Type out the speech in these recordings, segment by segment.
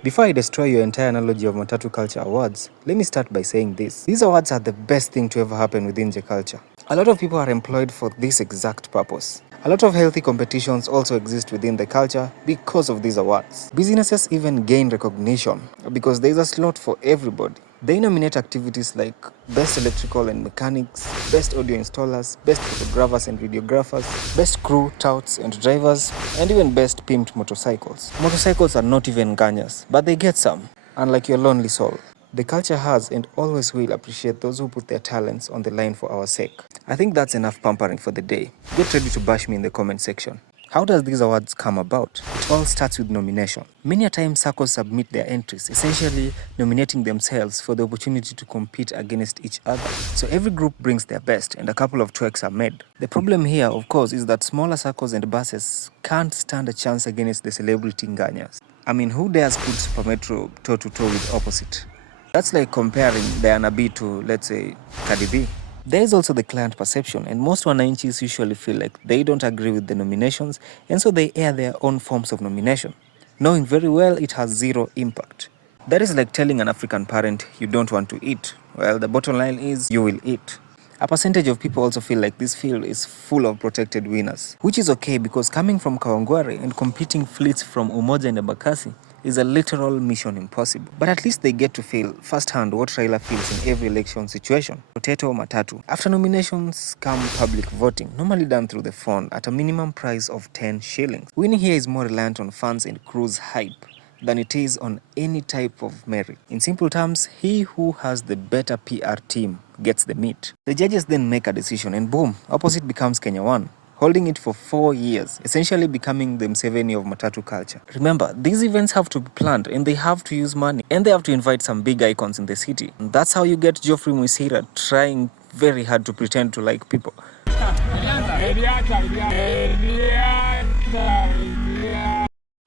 Before I destroy your entire analogy of Matatu Culture Awards, let me start by saying this. These awards are the best thing to ever happen within the culture. A lot of people are employed for this exact purpose. A lot of healthy competitions also exist within the culture because of these awards. Businesses even gain recognition because there is a slot for everybody. They nominate activities like Best Electrical and Mechanics, Best Audio Installers, Best Photographers and Videographers, Best Crew, Touts and Drivers, and even Best Pimped Motorcycles. Motorcycles are not even Nganyas, but they get some, unlike your lonely soul. The culture has and always will appreciate those who put their talents on the line for our sake. I think that's enough pampering for the day. Get ready to bash me in the comment section. How does these awards come about? It all starts with nomination. Many a time circles submit their entries, essentially nominating themselves for the opportunity to compete against each other. So every group brings their best and a couple of twerks are made. The problem here, of course, is that smaller circles and buses can't stand a chance against the celebrity Nganyas. I mean, who dares put Super Metro toe-to-toe with opposite? That's like comparing Diana B to, let's say, Cardi B. There is also the client perception, and most wananchis usually feel like they don't agree with the nominations, and so they air their own forms of nomination, knowing very well it has zero impact. That is like telling an African parent you don't want to eat. Well, the bottom line is you will eat. A percentage of people also feel like this field is full of protected winners, which is okay because coming from Kawangware and competing fleets from Umoja and Abakasi is a literal mission impossible. But at least they get to feel firsthand what Raila feels in every election situation. Potato or Matatu. After nominations come public voting, normally done through the phone at a minimum price of 10 shillings. Winning here is more reliant on fans and crews hype than it is on any type of merit. In simple terms, he who has the better PR team gets the meat. The judges then make a decision and boom, opposite becomes Kenya 1. Holding it for 4 years, essentially becoming the Mseveni of Matatu culture. Remember, these events have to be planned and they have to use money and they have to invite some big icons in the city. And that's how you get Geoffrey Mwisira trying very hard to pretend to like people.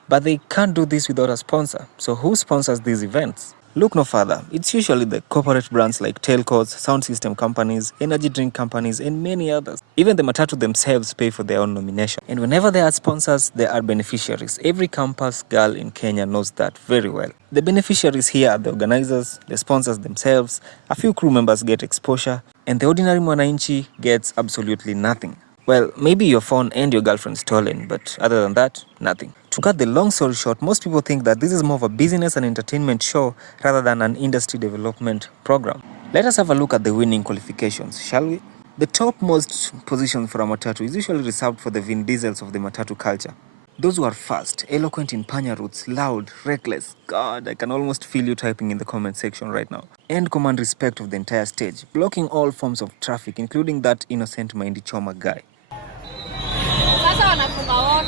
But they can't do this without a sponsor. So who sponsors these events? Look no further. It's usually the corporate brands like telcos, sound system companies, energy drink companies, and many others. Even the Matatu themselves pay for their own nomination. And whenever there are sponsors, there are beneficiaries. Every campus girl in Kenya knows that very well. The beneficiaries here are the organizers, the sponsors themselves, a few crew members get exposure, and the ordinary mwananchi gets absolutely nothing. Well, maybe your phone and your girlfriend stolen, but other than that, nothing. To cut the long story short, most people think that this is more of a business and entertainment show rather than an industry development program. Let us have a look at the winning qualifications, shall we? The topmost position for a Matatu is usually reserved for the Vin Diesels of the Matatu culture. Those who are fast, eloquent in panya routes, loud, reckless. God, I can almost feel you typing in the comment section right now. And command respect of the entire stage, blocking all forms of traffic, including that innocent Mahindi Choma guy.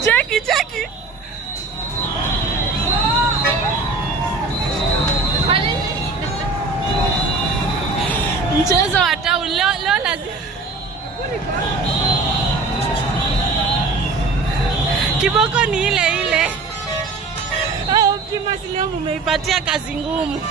Cheki. Mchezo wa tau leo lazima. Kiboko ni ile. Au kimasi leo mmeipatia kazi ngumu.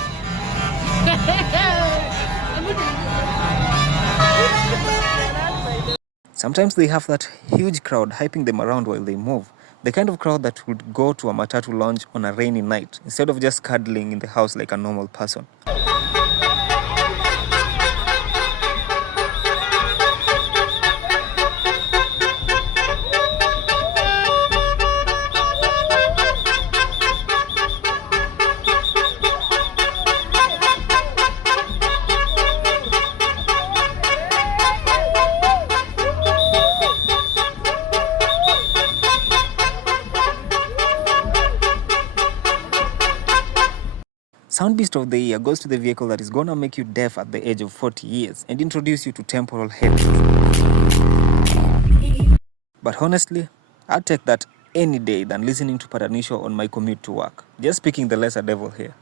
Sometimes they have that huge crowd hyping them around while they move. The kind of crowd that would go to a Matatu lounge on a rainy night instead of just cuddling in the house like a normal person. Sound Beast of the Year goes to the vehicle that is gonna make you deaf at the age of 40 years and introduce you to temporal headaches. But honestly, I'd take that any day than listening to Patanisho on my commute to work. Just picking the lesser devil here.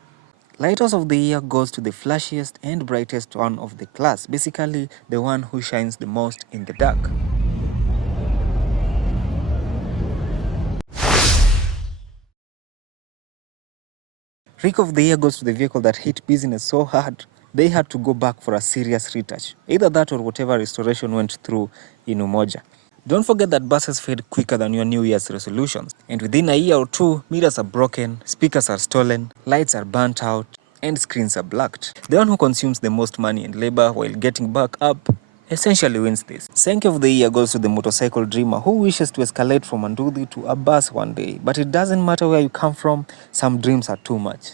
Lighthouse of the Year goes to the flashiest and brightest one of the class, basically the one who shines the most in the dark. Rick of the Year goes to the vehicle that hit business so hard, they had to go back for a serious retouch. Either that or whatever restoration went through in Umoja. Don't forget that buses fade quicker than your New Year's resolutions. And within a year or two, mirrors are broken, speakers are stolen, lights are burnt out, and screens are blacked. The one who consumes the most money and labor while getting back up essentially wins this. Thank you of the year goes to the motorcycle dreamer who wishes to escalate from Andudhi to a bus one day. But it doesn't matter where you come from, some dreams are too much.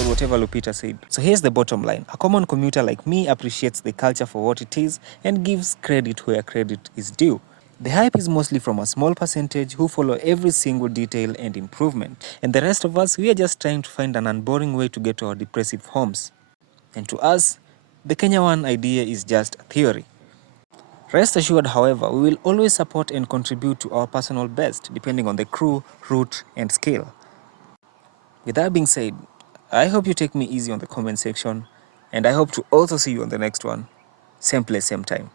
Or whatever Lupita said. So here's the bottom line. A common commuter like me appreciates the culture for what it is and gives credit where credit is due. The hype is mostly from a small percentage who follow every single detail and improvement. And the rest of us, we are just trying to find an unboring way to get to our depressive homes. And to us, the Kenya One idea is just a theory. Rest assured, however, we will always support and contribute to our personal best, depending on the crew, route, and scale. With that being said, I hope you take me easy on the comment section, and I hope to also see you on the next one. Same place, same time.